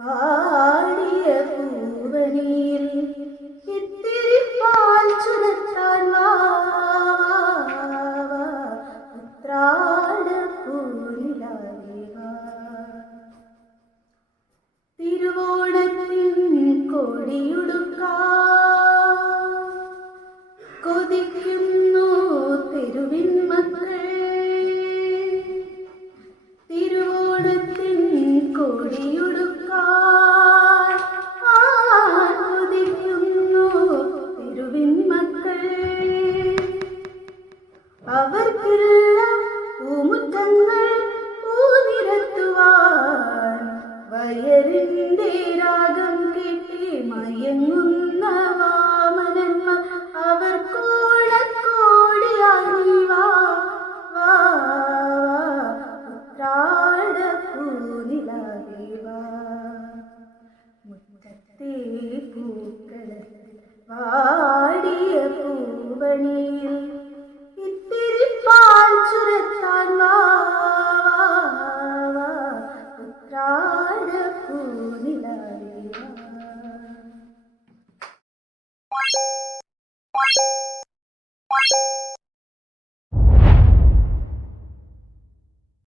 വാടിയ പൂവനിയിൽ ഇത്തിരി പാൽ ചുരത്താൻ തിരുവോണത്തിൻ കൊടിയുടുക്കാ. കൊതിക്കുന്നു തെരുവിൻ മക്കൾ. തിരുവോണത്തിൻ കൊടിയുടുക്കാൻ അവർക്കുള്ള പൂമുറ്റങ്ങൾ പൂനിരത്തുവാൻ വയറിന്റെ രാഗം കേട്ടി മയങ്ങുന്ന വാമനന്മാർ അവർ കോടക്കോടിയായി വാ വാ ഉത്രാട പൂനിലാവേ വാ മുറ്റത്തെ പൂക്കളത്തിൽ വാടിയ പൂവണിയിൽ ഉത്രാട പൂനിലാവേ